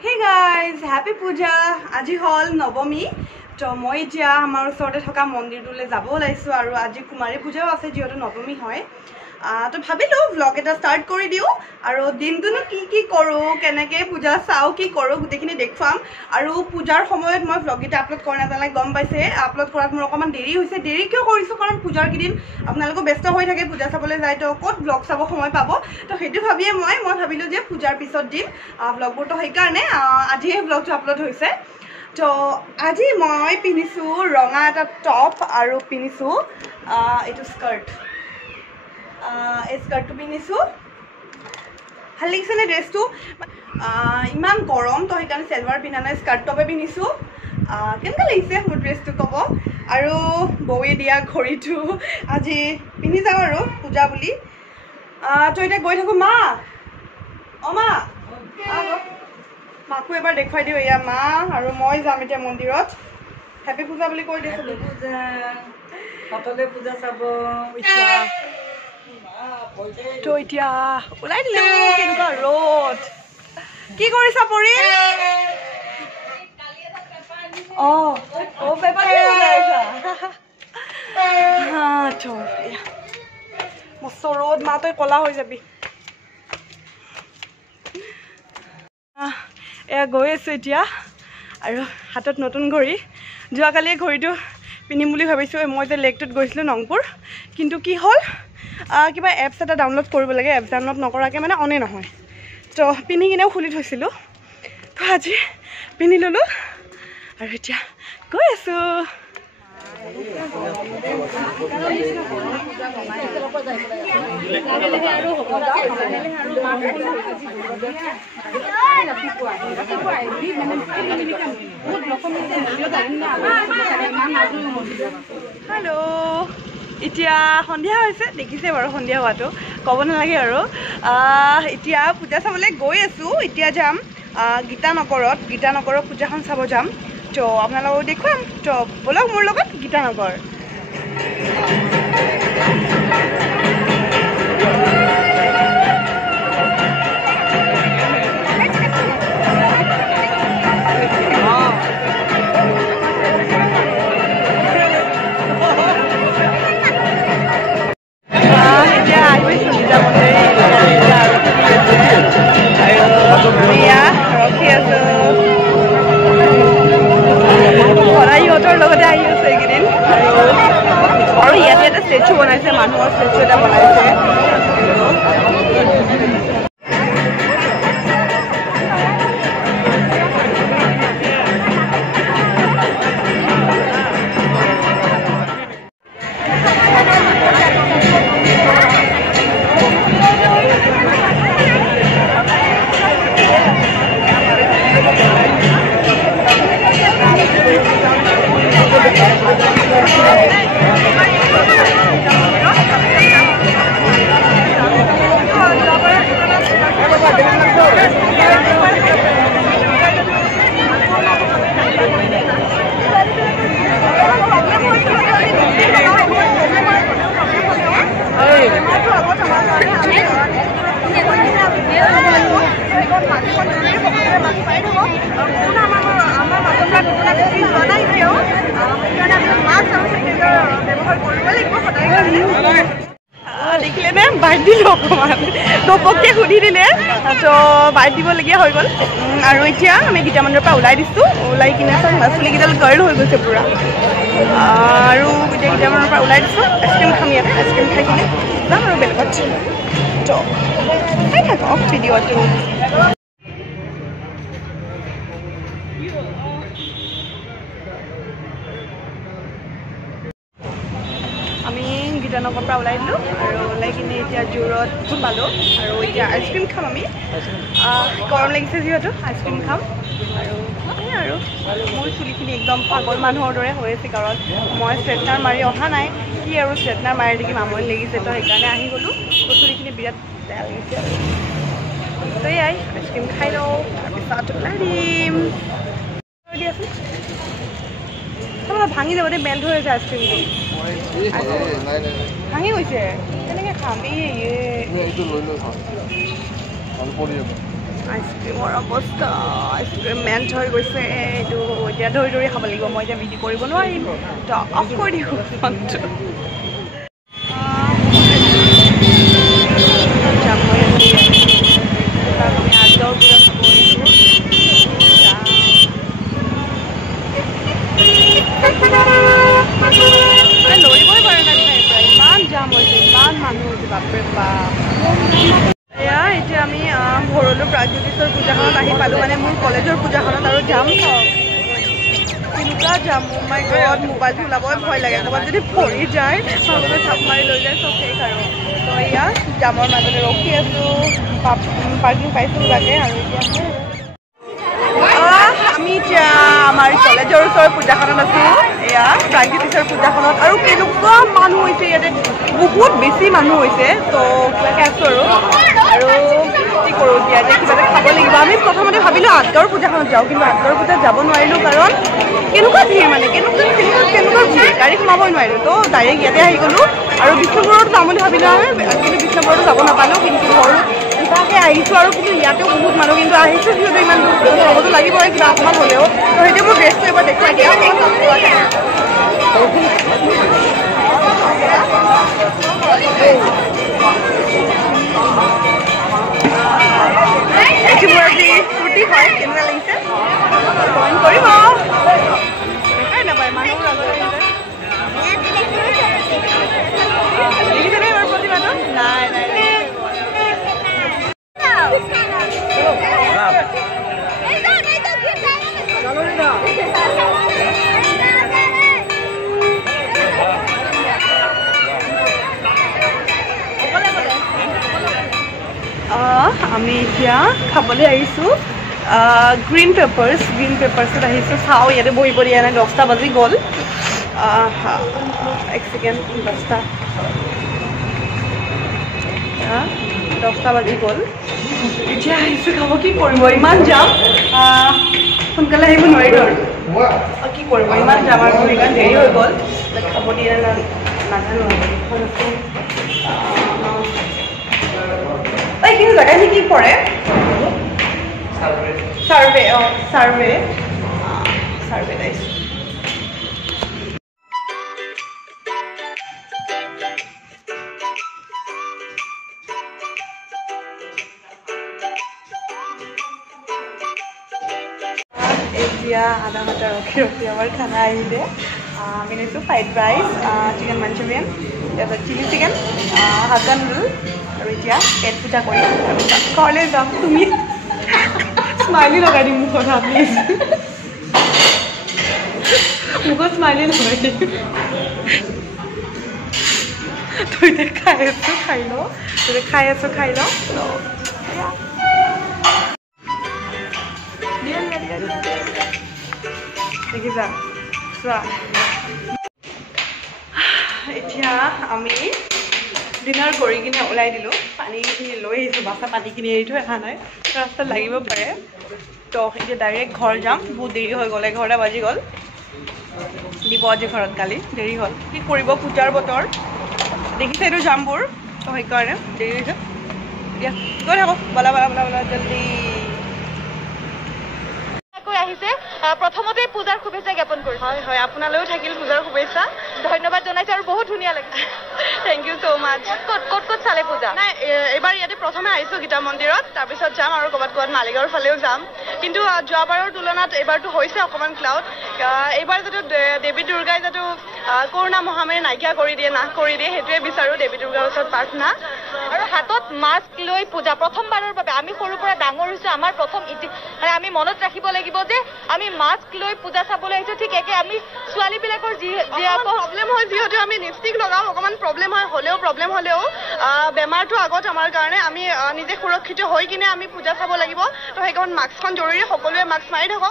Hey guys, happy puja. Aji hol Navami. তো মই এতিয়া আমাৰ ওচৰতে থকা মন্দিৰটোলৈ যাব ওলাইছো আৰু আজি কুমাৰী পূজাও আছে যিহেতু নৱমী হয় তো ভাবিলো ব্লগ এটা ষ্টাৰ্ট কৰি দিও আৰু দিনটোনো কি কৰো কেনেকৈ পূজা চাও কি কৰো গুটেখিনি দেখুৱাম আৰু পূজাৰ সময়ত মই ব্লগ এটা আপলোড কৰা নাজানে গম পাইছে আপলোড কৰাত মোৰ অকমান দেৰি হৈছে দেৰি কিয় কৰিছো কাৰণ পূজাৰ কিদিন আপোনালোক ব্যস্ত হৈ থাকে পূজা চাবলৈ যায় তো ক'ত ব্লগ চাব সময় পাব তো সেইটো ভাবিয়ে মই ভাবিলো যে পূজাৰ পিছত দিম ব্লগবোৰ তো সেইকাৰণে আজি এই ব্লগটো আপলোড হৈছে তো আজি মই পিনিছো ৰঙা এটা টপ আৰু পিনিছো এটো স্কাৰ্ট এই স্কাৰ্টটো পিনিছো ভাল লাগিছে নে ড্ৰেছটো ইমান গৰম তো সেইকাৰণে চেলৱাৰ পিন্ধা নাই স্কাৰ্ট টপে পিনিছো কেনেকুৱা লাগিছে মোৰ ড্ৰেছটো ক'ব আৰু বৌয়ে দিয়া ঘড়ীটো আজি পিন্ধি যাওঁ আৰু পূজা বুলি তো এতিয়া গৈ থাকোঁ মা মা মাকো এবাৰ দেখুৱাই দিওঁ এয়া মা আৰু মই যাম এতিয়া মন্দিৰত হেপী পূজা বুলি কৈ দিছোঁ পূজা চাব তো এতিয়া ওলাই দিলে কেনেকুৱা ৰ'দ কি কৰিছা পৰি মস্ত ৰ'দ মা তই ক'লা হৈ যাবি এয়া গৈ আছোঁ এতিয়া আৰু হাতত নতুন ঘড়ী যোৱাকালি ঘড়ীটো পিন্ধিম বুলি ভাবিছোঁ মই যে লেকটোত গৈছিলোঁ নংপুৰ কিন্তু কি হ'ল কিবা এপছ এটা ডাউনলোড কৰিব লাগে এপছ ডাউনলোড নকৰাকৈ মানে অনে নহয় তো পিন্ধি কিনেও খুলি থৈছিলোঁ তো আজি পিন্ধি ল'লোঁ আৰু এতিয়া গৈ আছোঁ হেল্ল' এতিয়া সন্ধিয়া হৈছে দেখিছে বাৰু সন্ধিয়া হোৱাটো ক'ব নালাগে আৰু এতিয়া পূজা চাবলৈ গৈ আছোঁ এতিয়া যাম গীতানগৰত পূজাখন চাব যাম তো আপোনালোকক দেখুৱাম তো ব'লক মোৰ লগত গীতানগৰ ষ্টেচু বনাইছে মানুহৰ ষ্টেচু এটা বনাইছে দেখিলে নে বাইট দিলোঁ অকণমান ঘপককৈ সুধি দিলে তো বাইট দিবলগীয়া হৈ গ'ল আৰু এতিয়া আমি গীতা মন্দিৰৰ পৰা ওলাই দিছোঁ ওলাই কিনে চব চুলিকেইডাল গাৰ্ল হৈ গৈছে পূৰা আৰু এতিয়া গীতা মন্দিৰৰ পৰা ওলাই দিছোঁ আইচক্ৰীম খাম ইয়াতে আইচক্ৰীম খাই কিনে যাম আৰু বেলেগত তো চাই থাকক ভিডিঅ'টো আমি গীতানগৰৰ পৰা ওলাই দিলোঁ আৰু ওলাই কিনে এতিয়া জোৰত পালোঁ আৰু এতিয়া আইচক্ৰীম খাম আমি গৰম লাগিছে যিহেতু আইচক্ৰীম খাম আৰু মোৰ চুলিখিনি একদম পাগল মানুহৰ দৰে হৈ আছে কাৰণ মই ষ্ট্ৰেটনাৰ মাৰি অহা নাই কি আৰু ষ্ট্ৰেটনাৰ মাৰি দেখি আমনি লাগিছে তো সেইকাৰণে আহি গ'লোঁ তো চুলিখিনি বিৰাট বেয়া লাগিছে তো এয়াই আইচক্ৰীম খাই লওঁ তাৰপিছত ওলাই দিম দিয়াচোন ভাঙি যাব দেই মেল্ট হৈ আছে আইচক্ৰীমটো ভাঙি গৈছে কেনেকৈ খাম আইচক্ৰীমৰ অৱস্থা আইচক্ৰীম মেল্ট হৈ গৈছে এইটো এতিয়া ধৰি খাব লাগিব মই এতিয়া ভিডিঅ' কৰিব নোৱাৰিম তো অফ কৰি দিওঁ ফোনটো লৰিবই পাৰে না ইমান জাম হৈছে ইমান মানুহ হৈছে বাপৰে বাপ এতিয়া আমি ভৰলুৰ প্ৰাগজ্যোতিষৰ পূজাখনত আহি পালোঁ মানে মোৰ কলেজৰ পূজাখনত আৰু যাম কেনেকুৱা যাম মাই গড মোবাইলটো ওলাবই ভয় লাগে ক'ৰবাত যদি পৰি যায় সকলোৱে চাপ মাৰি লৈ যায় চব শেষ আৰু তো এয়া জামৰ মাজতে ৰখি আছোঁ পাৰ্কিং পাইছোঁ লাগে আৰু এতিয়া আমি এতিয়া আমাৰ কলেজৰ ওচৰৰ পূজাখনত আছোঁ এয়া প্ৰাগজ্যোতিষৰ পূজাখনত আৰু কেনেকুৱা মানুহ হৈছে ইয়াতে বহুত বেছি মানুহ হৈছে তো কিবাকৈ আছোঁ আৰু কি কৰোঁ এতিয়া কিবা এটা খাব লাগিব আমি প্ৰথমতে ভাবিলোঁ আঠগাঁৱৰ পূজাখনত যাওঁ কিন্তু আঠগাঁৱৰ পূজাত যাব নোৱাৰিলোঁ কাৰণ কেনেকুৱা ভিৰ মানে কেনেকুৱা ভিৰ গাড়ী সোমাবই নোৱাৰিলোঁ তো ডাইৰেক্ট ইয়াতে আহি গ'লোঁ আৰু বিষ্ণুপুৰত যাম বুলি ভাবিলোঁ আমি কিন্তু বিষ্ণুপুৰতো যাব নাপালোঁ কিন্তু ঘৰ কিবাকৈ আহিছোঁ আৰু কিন্তু ইয়াতেও বহুত মানুহ কিন্তু আহিছোঁ যিহেতু ইমান দূৰ হ'বতো লাগিবই কিবা অকণমান হ'লেও তো সেইটো মোৰ ড্ৰেছটো এবাৰ দেখুৱাই দিয়া এইটো মোৰ আজি ফূৰ্তি হয় কেনেকুৱা লাগিছে কমেণ্ট কৰিব দেখাই নাপায় মানুহবোৰ আগতে দেখিছেনে এইবাৰ প্ৰতিমাটো নাই নাই আমি এতিয়া খাবলৈ আহিছোঁ গ্ৰীণ পেপাৰ্ছত আহিছোঁ চাওঁ ইয়াতে বহিব দিয়া নাই 10টা বাজি গ'ল এক ছেকেণ্ড 10টা বাজি গ'ল এতিয়া আহিছোঁ খাব কি কৰিব ইমান যাম সোনকালে আহিব নোৱাৰিলোঁ আৰু কি কৰিব ইমান যাম আৰু ইমান দেৰি হৈ গ'ল খাব দিয়া নাজানো এইখিনি জেগাখিনি কি পৰে চাৰ্ভে চাৰ্ভে আহিছোঁ এতিয়া আধা ঘণ্টা ৰখি আমাৰ খানা আহিলে আমি লৈছোঁ ফ্ৰাইড ৰাইচ চিকেন মাঞ্চুৰিয়ান তাৰপিছত চিলি চিকেন হাক্কা নুডল আৰু এতিয়া পেট পূজা কৰিম আৰু ঘৰলৈ যাম তুমি স্মাইলি লগাই দিম মুখত প্লিজ মুখত স্মাইলি লগাই দিম তই এতিয়া খাই আছোঁ খাই ল দেখিছা চোৱা এতিয়া আমি ডিনাৰ কৰি কিনে ওলাই দিলোঁ পানীখিনি লৈ আহিছোঁ বাচা পানীখিনি এৰি থৈ অহা নাই ৰাস্তাত লাগিব পাৰে তো এতিয়া ডাইৰেক্ট ঘৰ যাম বহুত দেৰি হৈ গ'ল 11টা বাজি গ'ল দিব আজি ঘৰত কালি দেৰি হ'ল কি কৰিব পূজাৰ বতৰ দেখিছে এইটো জামবোৰ তো সেইকাৰণে দেৰি হৈছে এতিয়া গৈ থাকোঁ বলা জলদি আহিছে প্ৰথমতে পূজাৰ শুভেচ্ছা জ্ঞাপন কৰিছোঁ হয় হয় আপোনালৈও থাকিল পূজাৰ শুভেচ্ছা ধন্যবাদ জনাইছোঁ আৰু বহুত ধুনীয়া লাগিছে থেংক ইউ ছ' মাছ ক'ত চালে পূজা নাই এইবাৰ ইয়াতে প্ৰথমে আহিছোঁ গীতা মন্দিৰত তাৰপিছত যাম আৰু ক'ৰবাত মালিগাঁৱৰ ফালেও যাম কিন্তু যোৱাবাৰৰ তুলনাত এইবাৰটো হৈছে অকণমান ক্লাউড এইবাৰ যাতে দেৱী দুৰ্গাই যাতে কৰোণা মহামাৰী নাইকিয়া কৰি দিয়ে নাশ কৰি দিয়ে সেইটোৱে বিচাৰোঁ দেৱী দুৰ্গাৰ ওচৰত প্ৰাৰ্থনা আৰু হাতত মাস্ক লৈ পূজা প্ৰথমবাৰৰ বাবে আমি সৰুৰ পৰা ডাঙৰ হৈছোঁ আমাৰ প্ৰথম মানে আমি মনত ৰাখিব লাগিব যে আমি মাস্ক লৈ পূজা চাবলৈ আহিছোঁ ঠিক একে আমি ছোৱালীবিলাকৰ যি প্ৰব্লেম হয় যিহেতু আমি লিপষ্টিক লগাওঁ অকণমান প্ৰব্লেম হ'লেও বেমাৰটো আগত আমাৰ কাৰণে আমি নিজে সুৰক্ষিত হৈ কিনে আমি পূজা চাব লাগিব তো সেইকাৰণে মাস্কখন জৰুৰী সকলোৱে মাস্ক মাৰি থাকক